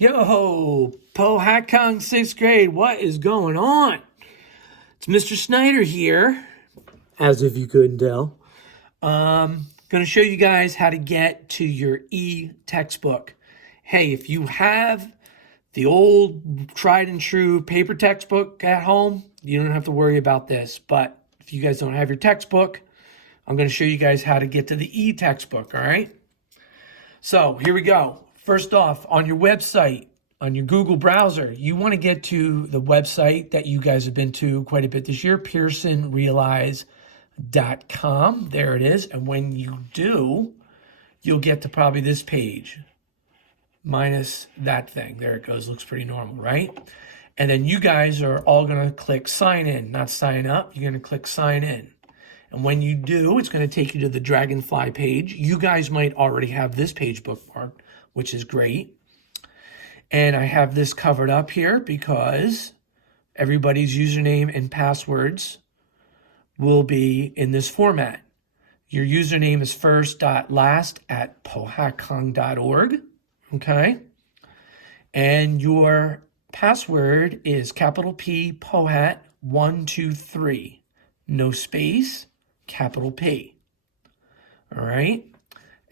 Yo, Pohakong 6th grade, what is going on? It's Mr. Snyder here, as if you couldn't tell. Going to show you guys how to get to your e-textbook. Hey, if you have the old tried and true paper textbook at home, you don't have to worry about this. But if you guys don't have your textbook, I'm going to show you guys how to get to the e-textbook, all right? So here we go. First off, on your website, on your Google browser, you want to get to the website that you guys have been to quite a bit this year, pearsonrealize.com. There it is. And when you do, you'll get to probably this page, minus that thing. There it goes. Looks pretty normal, right? And then you guys are all going to click sign in, not sign up. You're going to click sign in. And when you do, it's going to take you to the Dragonfly page. You guys might already have this page bookmarked, which is great. And I have this covered up here because everybody's username and passwords will be in this format. Your username is first.last@pohakong.org, okay? And your password is capital P, Pohat, 123, no space, capital P, all right?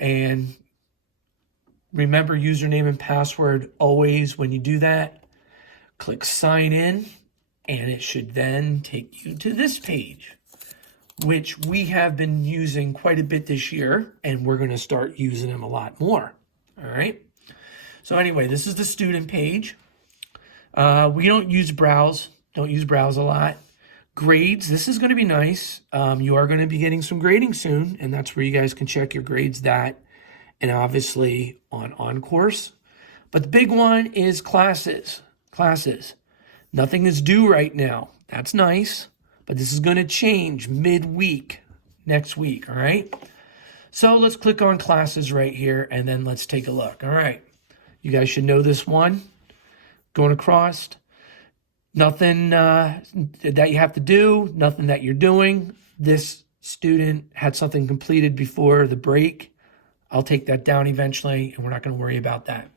And remember username and password always. When you do that, click sign in, and it should then take you to this page, which we have been using quite a bit this year, and we're going to start using them a lot more. All right. So anyway, this is the student page. We don't use browse. Don't use browse a lot. Grades. This is going to be nice. You are going to be getting some grading soon, and that's where you guys can check your grades and obviously on course. But the big one is classes. Nothing is due right now. That's nice, but this is going to change midweek next week, all right? So let's click on classes right here, and then let's take a look. All right, you guys should know this one. Going across, nothing that you have to do, nothing that you're doing. This student had something completed before the break. I'll take that down eventually, and we're not going to worry about that.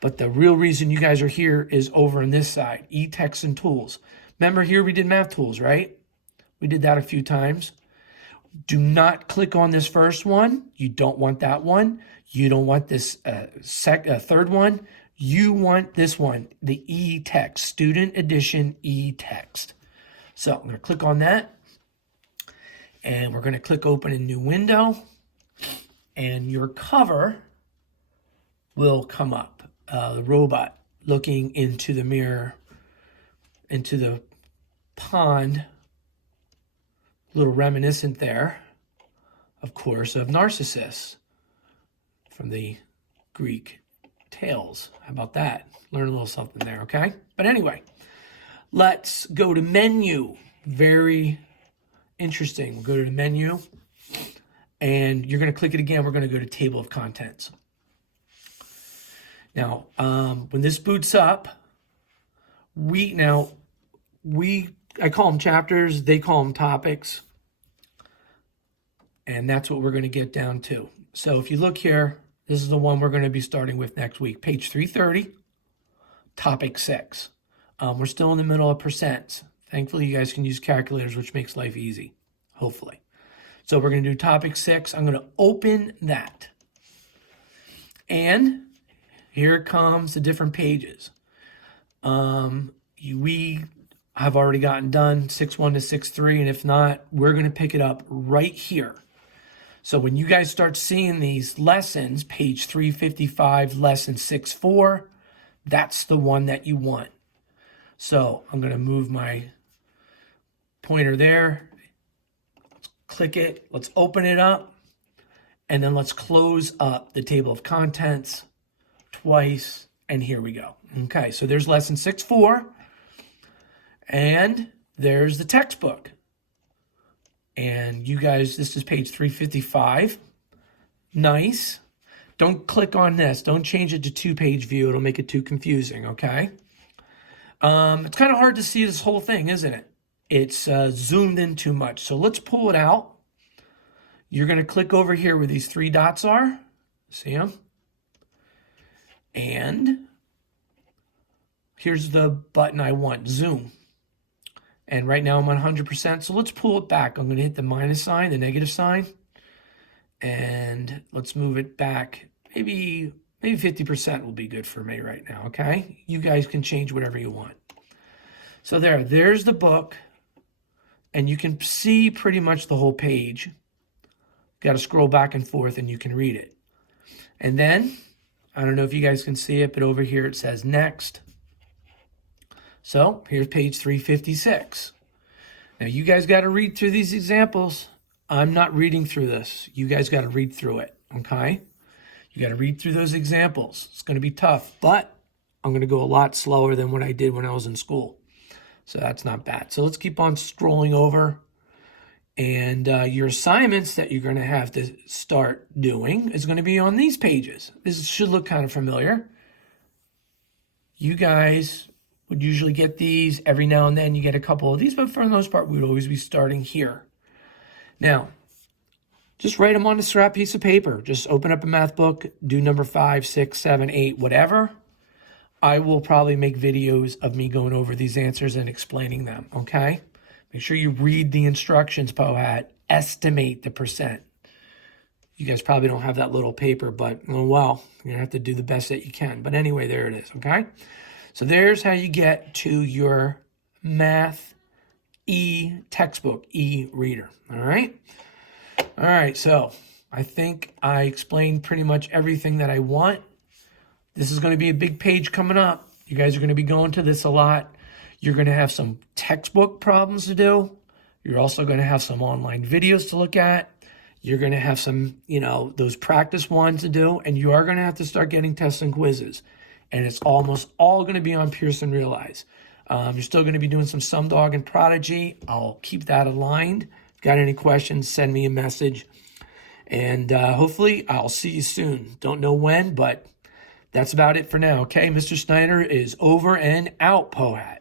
But the real reason you guys are here is over on this side, e-text and tools. Remember here we did math tools, right? We did that a few times. Do not click on this first one. You don't want that one. You don't want this third one. You want this one, the e-text, student edition e-text. So I'm going to click on that, and we're going to click open a new window. And your cover will come up. The robot looking into the mirror, into the pond, a little reminiscent there, of course, of Narcissus from the Greek tales. How about that? Learn a little something there, okay? But anyway, let's go to menu. Very interesting. We'll go to the menu. And you're going to click it again. We're going to go to table of contents. Now, when this boots up, I call them chapters. They call them topics. And that's what we're going to get down to. So if you look here, this is the one we're going to be starting with next week. Page 330, topic 6. We're still in the middle of percents. Thankfully, you guys can use calculators, which makes life easy, hopefully. So we're going to do topic 6. I'm going to open that. And here comes the different pages. We have already gotten done 6.1 to 6.3. And if not, we're going to pick it up right here. So when you guys start seeing these lessons, page 355, lesson 6.4, that's the one that you want. So I'm going to move my pointer there. Click it, let's open it up, and then let's close up the table of contents twice, and here we go. Okay, so there's lesson 6.4, and there's the textbook. And you guys, this is page 355. Nice. Don't click on this. Don't change it to two-page view. It'll make it too confusing, okay? It's kind of hard to see this whole thing, isn't it? It's zoomed in too much. So let's pull it out. You're going to click over here where these 3 dots are. See them? And here's the button I want, zoom. And right now I'm on 100%, so let's pull it back. I'm going to hit the minus sign, the negative sign, and let's move it back. Maybe 50% will be good for me right now, okay? You guys can change whatever you want. So there's the book, and you can see pretty much the whole page. Got to scroll back and forth and you can read it. And then, I don't know if you guys can see it, but over here it says next. So here's page 356. Now you guys got to read through these examples. I'm not reading through this. You guys got to read through it, okay? You got to read through those examples. It's going to be tough, but I'm going to go a lot slower than what I did when I was in school. So that's not bad. So let's keep on scrolling over. And your assignments that you're going to have to start doing is going to be on these pages. This should look kind of familiar. You guys would usually get these every now and then. You get a couple of these, but for the most part, we would always be starting here. Now, just write them on a scrap piece of paper. Just open up a math book, do number 5, 6, 7, 8, whatever. I will probably make videos of me going over these answers and explaining them, okay? Make sure you read the instructions, Pohat. Estimate the percent. You guys probably don't have that little paper, but, oh well, you're going to have to do the best that you can. But anyway, there it is, okay? So there's how you get to your math e-textbook, e-reader, all right? All right, so I think I explained pretty much everything that I want. This is going to be a big page coming up. You guys are going to be going to this a lot. You're going to have some textbook problems to do. You're also going to have some online videos to look at. You're going to have some, those practice ones to do. And you are going to have to start getting tests and quizzes. And it's almost all going to be on Pearson Realize. You're still going to be doing some SumDog and Prodigy. I'll keep that aligned. If you've got any questions, send me a message. And hopefully I'll see you soon. Don't know when, but that's about it for now. Okay, Mr. Snyder is over and out, Pohat.